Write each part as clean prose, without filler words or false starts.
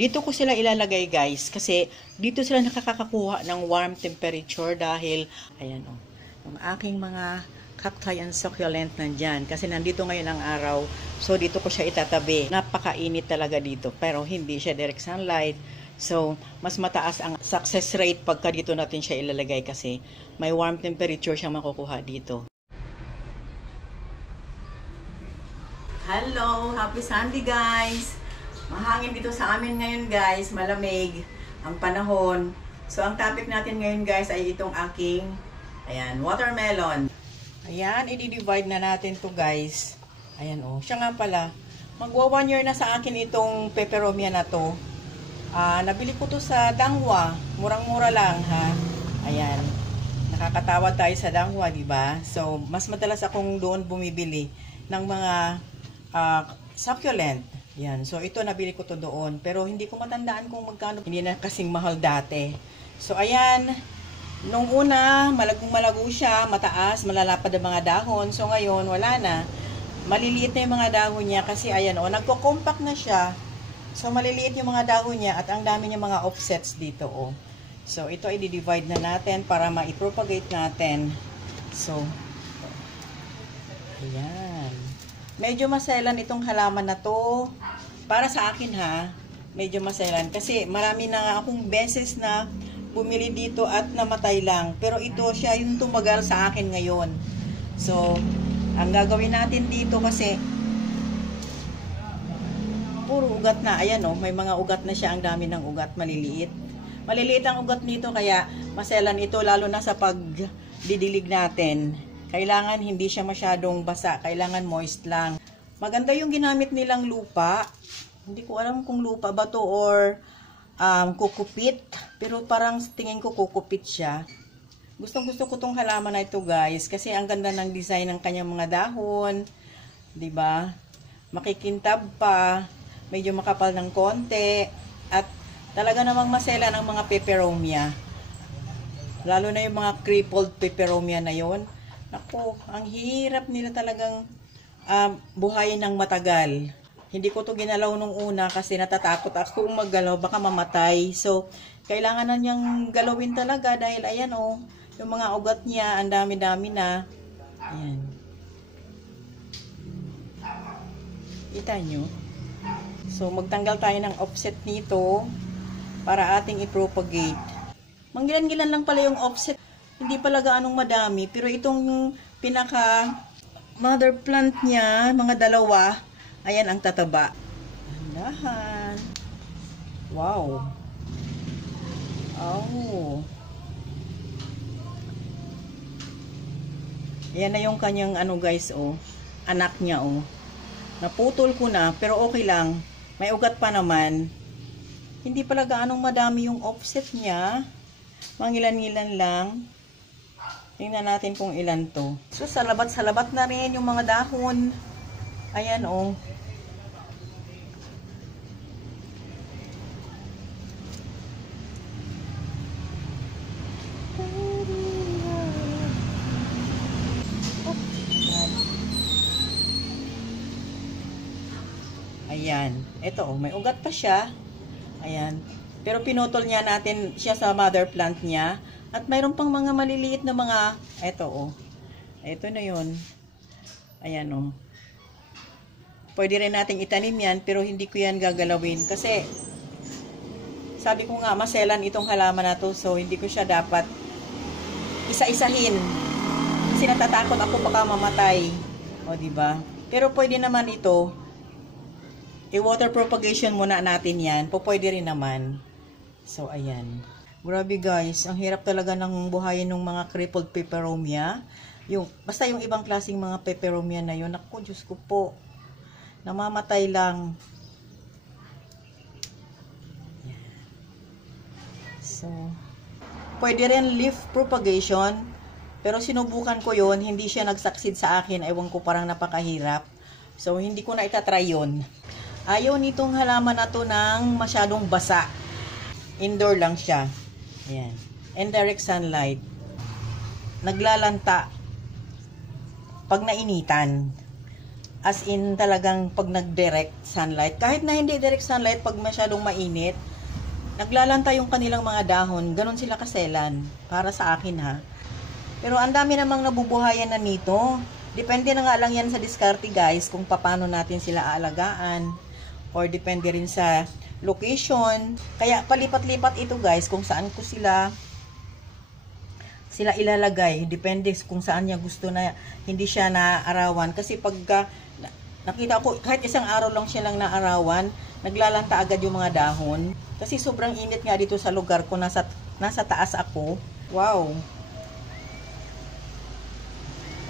Dito ko sila ilalagay guys kasi dito sila nakakakuha ng warm temperature dahil ayan o, yung aking mga cacti and succulent nandyan kasi nandito ngayon ang araw, so dito ko siya itatabi. Napakainit talaga dito pero hindi siya direct sunlight, so mas mataas ang success rate pagka dito natin siya ilalagay kasi may warm temperature siyang makukuha dito. Hello! Happy Sunday guys! Mahangin dito sa amin ngayon guys, malamig ang panahon. So ang topic natin ngayon guys ay itong aking watermelon. Ayan, i-divide na natin to guys. Ayan oh, siya nga pala. Magwa 1 year na sa akin itong peperomia na to. Nabili ko to sa Dangwa, murang-mura lang ha. Ayan, nakakatawad tayo sa Dangwa, di ba? So mas madalas akong doon bumibili ng mga succulent. Yan. So, ito nabili ko to doon. Pero hindi ko matandaan kung magkano. Hindi na kasing mahal dati. So, ayan. Nung una, malagong-malago siya. Mataas, malalapad ang mga dahon. So, ngayon, wala na. Maliliit na yung mga dahon niya. Kasi, ayan, o, nagko-compact na siya. So, maliliit yung mga dahon niya. At ang dami niya mga offsets dito, o. So, ito ay di-divide na natin para ma-propagate natin. So, ayan. Medyo maselan itong halaman na to. Para sa akin ha, medyo maselan. Kasi marami na nga akong beses na bumili dito at namatay lang. Pero ito siya yung tumagal sa akin ngayon. So, ang gagawin natin dito kasi puro ugat na. Ayan o, may mga ugat na siya. Ang dami ng ugat, maliliit. Maliliit ang ugat nito kaya maselan ito lalo na sa pagdidilig natin. Kailangan hindi siya masyadong basa. Kailangan moist lang. Maganda yung ginamit nilang lupa. Hindi ko alam kung lupa ba to or kukupit. Pero parang tingin ko kukupit siya. Gustong-gusto ko tong halaman na ito guys. Kasi ang ganda ng design ng kanyang mga dahon. Diba? Makikintab pa. Medyo makapal ng konti. At talaga namang masela ng mga peperomia. Lalo na yung mga crippled peperomia na yon. Naku, ang hirap nila talagang buhayin ng matagal. Hindi ko to ginalaw nung una kasi natatakot ako maggalaw, baka mamatay. So, kailangan na niyang galawin talaga dahil ayan oh, yung mga ugat niya, ang dami-dami na. Ayan. Kita nyo? So, magtanggal tayo ng offset nito para ating i-propagate. Manggilan-gilan lang pala yung offset. Hindi pala gaanong madami, pero itong pinaka mother plant niya, mga dalawa, ayan ang tataba. Dahan. Wow. Oh. Ayan na yung kanyang ano guys, oh. Anak niya, oh. Naputol ko na, pero okay lang. May ugat pa naman. Hindi pala gaanong madami yung offset niya. Mangilan-ngilan lang. Tingnan natin kung ilan to. So, salabat na rin yung mga dahon. Ayan, oh. Ayan. Ito, oh. May ugat pa siya. Ayan. Pero pinutol niya natin siya sa mother plant niya. At mayroon pang mga maliliit na mga, eto oh. Ito na yun. Ayan oh. Pwede rin nating itanim yan, pero hindi ko yan gagalawin. Kasi, sabi ko nga, maselan itong halaman na to. So, hindi ko siya dapat isa-isahin. Kasi natatakot ako baka mamatay. O, diba? Pero pwede naman ito. I-water propagation muna natin yan. Pwede rin naman. So, ayan. Grabe guys, ang hirap talaga ng buhayin ng mga crippled peperomia. Basta yung ibang klaseng mga peperomia na yun, ako, Diyos ko po, namamatay lang. So, pwede rin leaf propagation, pero sinubukan ko yon, hindi siya nag-succeed sa akin. Ewan ko, parang napakahirap. So, hindi ko na itatry yun. Ayaw nitong halaman na to ng masyadong basa. Indoor lang siya. Ayan. Indirect sunlight. Naglalanta pag nainitan. As in talagang pag nag-direct sunlight. Kahit na hindi direct sunlight, pag masyadong mainit, naglalanta yung kanilang mga dahon. Ganon sila kaselan. Para sa akin ha. Pero ang dami namang nabubuhayan na nito. Depende na nga lang yan sa diskarte guys, kung paano natin sila aalagaan. Or depende rin sa location. Kaya palipat-lipat ito guys kung saan ko sila ilalagay. Depende kung saan niya gusto na hindi siya naarawan. Kasi pagka nakita ko, kahit isang araw lang siya lang naarawan, naglalanta agad yung mga dahon. Kasi sobrang init nga dito sa lugar ko. Nasa taas ako. Wow.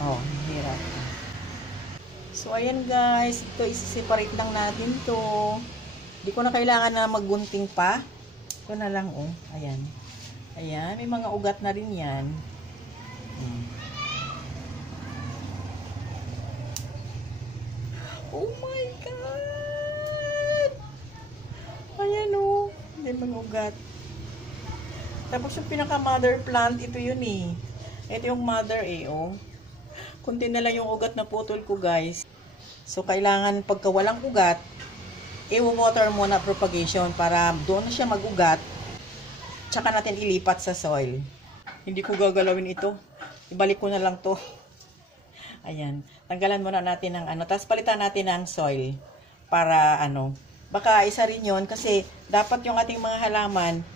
Oh, hirap. So, ayan guys. Ito, isi-separate lang natin to. Hindi ko na kailangan na maggunting pa. Ito na lang, oh. Ayan. Ayan, may mga ugat na rin yan. Oh my God! Ayan, oh. May mga ugat. Tapos yung pinaka-mother plant, ito yun eh. Ito yung mother eh, oh. Kunti na lang yung ugat na putol ko, guys. So, kailangan pagka walang ugat, i-water muna propagation para doon na siya mag-ugat. Tsaka natin ilipat sa soil. Hindi ko gagalawin ito. Ibalik ko na lang to. Ayan. Tanggalan muna natin ng ano. Tapos palitan natin ng soil. Para ano. Baka isa rin yun. Kasi dapat yung ating mga halaman,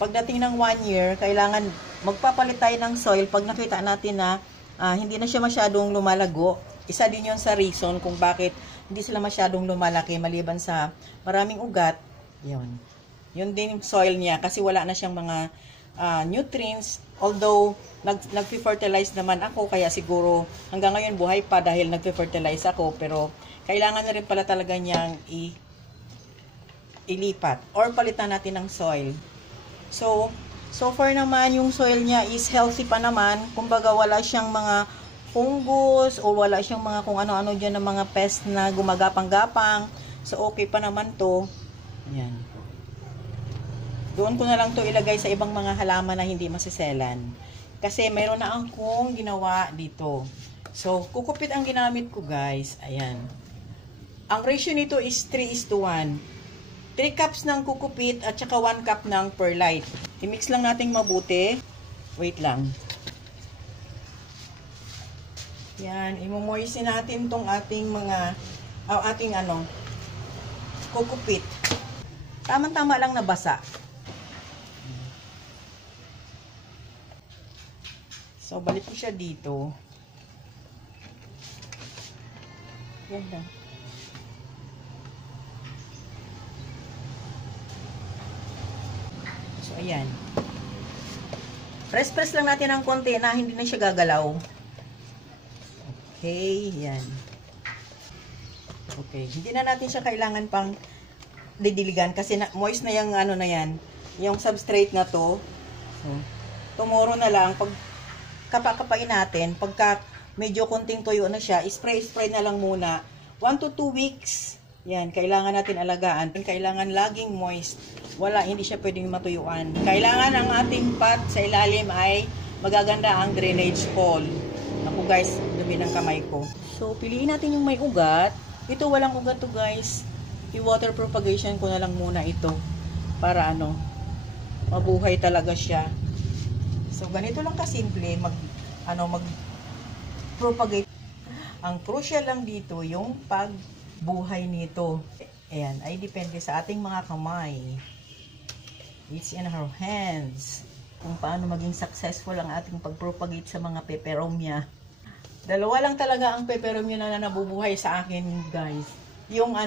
pagdating ng 1 year, kailangan magpapalit tayo ng soil pag nakita natin na hindi na siya masyadong lumalago. Isa din yun sa reason kung bakit hindi sila masyadong lumalaki maliban sa maraming ugat. Yun. Yun din yung soil niya kasi wala na siyang mga nutrients. Although, nag-fertilize naman ako kaya siguro hanggang ngayon buhay pa dahil nag-fertilize ako. Pero, kailangan na rin pala talaga niyang ilipat or palitan natin ng soil. So far naman yung soil niya is healthy pa naman. Kumbaga wala siyang mga fungus o wala siyang mga kung ano-ano dyan ng mga pest na gumagapang-gapang. So, okay pa naman to. Ayan. Doon ko na lang to ilagay sa ibang mga halaman na hindi masiselan. Kasi mayroon na akong ginawa dito. So, kukupit ang ginamit ko guys. Ayan. Ang ratio nito is 3:1. 3 cups ng kukupit at saka 1 cup ng perlite. I-mix lang natin mabuti. Wait lang. Yan. Imo-moisten natin tong ating mga kukupit. Tama-tama lang na basa. So, balik ko siya dito. Yan lang. So, ayan. Press-press lang natin ng konti na hindi na siya gagalaw. Okay, yan. Okay, hindi na natin siya kailangan pang didiligan kasi moist na yung ano na yan, yung substrate na to. So, tomorrow na lang, pag kapakapain natin, pagka medyo konting tuyo na siya, spray na lang muna. 1 to 2 weeks. Yan, kailangan natin alagaan. Kailangan laging moist. Wala, hindi siya pwedeng matuyuan. Kailangan ang ating pot sa ilalim ay magaganda ang drainage hole. Ako guys, dumi ng kamay ko. So, piliin natin yung may ugat. Ito, walang ugat to guys. I-water propagation ko na lang muna ito. Para ano, mabuhay talaga siya. So, ganito lang kasimple mag-propagate. Ang crucial lang dito, yung pagbuhay nito. Ayan, ay depende sa ating mga kamay. It's in our hands. Kung paano maging successful ang ating pag-propagate sa mga peperomia. Dalawa lang talaga ang peperomia na nabubuhay sa akin, guys. Yung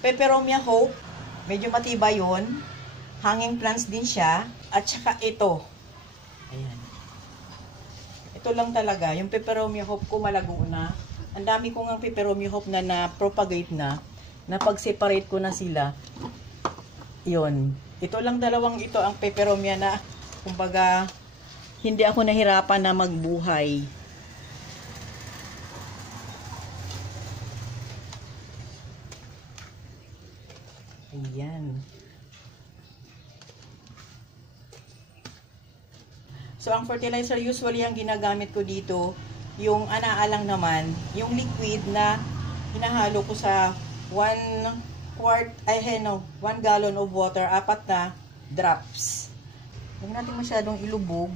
peperomia hope, medyo matibay yun. Hanging plants din siya. At saka ito. Ayan. Ito lang talaga. Yung peperomia hope ko malago na. Ang dami kong ang peperomia hope na na-propagate na. Napag-separate ko na sila. Yun. Ito lang dalawang ito ang peperomia na kumbaga hindi ako nahirapan na magbuhay. Ayan. So, ang fertilizer usually ang ginagamit ko dito, yung anaalang naman, yung liquid na hinahalo ko sa 1 gallon of water, 4 na drops. Huwag natin masyadong ilubog.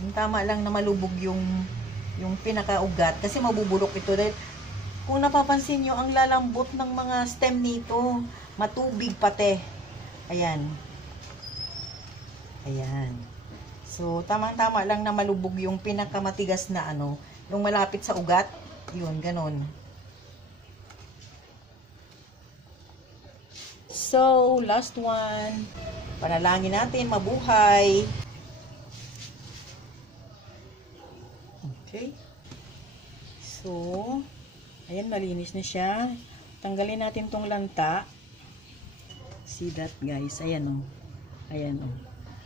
Yung tama lang na malubog yung pinakaugat kasi mabubulok ito dahil kung napapansin nyo, ang lalambot ng mga stem nito, matubig pati. Ayan. Ayan. So, tamang-tama lang na malubog yung pinakamatigas na yung malapit sa ugat. Yun, ganun. So, last one. Panalangin natin, mabuhay. Okay. So, ayan, malinis na siya. Tanggalin natin tong lanta. See that, guys? Ayan, oh. Ayan, oh.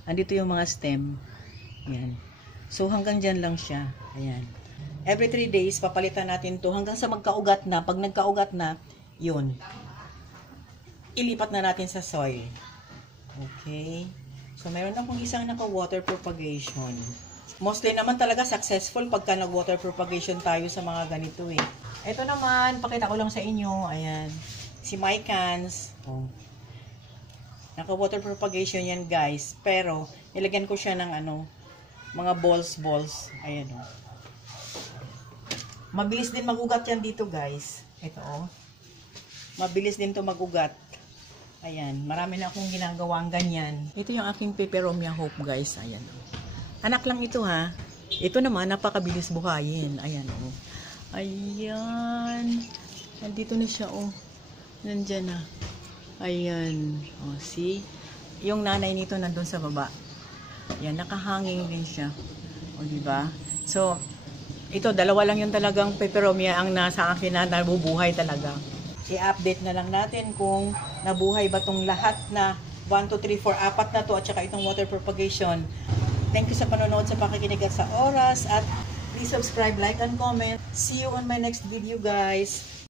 Andito yung mga stem. Ayan. So, hanggang dyan lang siya. Ayan. Every 3 days, papalitan natin to hanggang sa magkaugat na. Pag nagkaugat na, yun. Ilipat na natin sa soil. Okay. So, meron akong isang naka-water propagation. Mostly naman talaga successful pagka nag-water propagation tayo sa mga ganito eh. Ito naman, pakita ko lang sa inyo. Ayan. Si Mycans. Oh. Naka-water propagation yan, guys. Pero, nilagyan ko siya ng mga balls. Ayan, oh. Mabilis din magugat yan dito, guys. Ito, oh. Mabilis din to magugat. Ayan. Marami na akong ginagawang ganyan. Ito yung aking Peperomia Hope, guys. Ayan, oh. Anak lang ito, ha. Ito naman, napakabilis buhayin. Ayan, oh. Ayan. Nandito na siya, oh. Nandyan na. Ayan. Oh, see? Yung nanay nito nandun sa baba. Ayan, nakahanging din siya. O, diba? So, ito, dalawa lang yung talagang peperomia ang nasa akin na nabubuhay talaga. I-update na lang natin kung nabuhay ba tong lahat na 1, 2, 3, 4, 4 na to at saka itong water propagation. Thank you sa panonood, sa pakikinig at sa oras, at please subscribe, like, and comment. See you on my next video, guys.